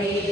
ઝૂંપડી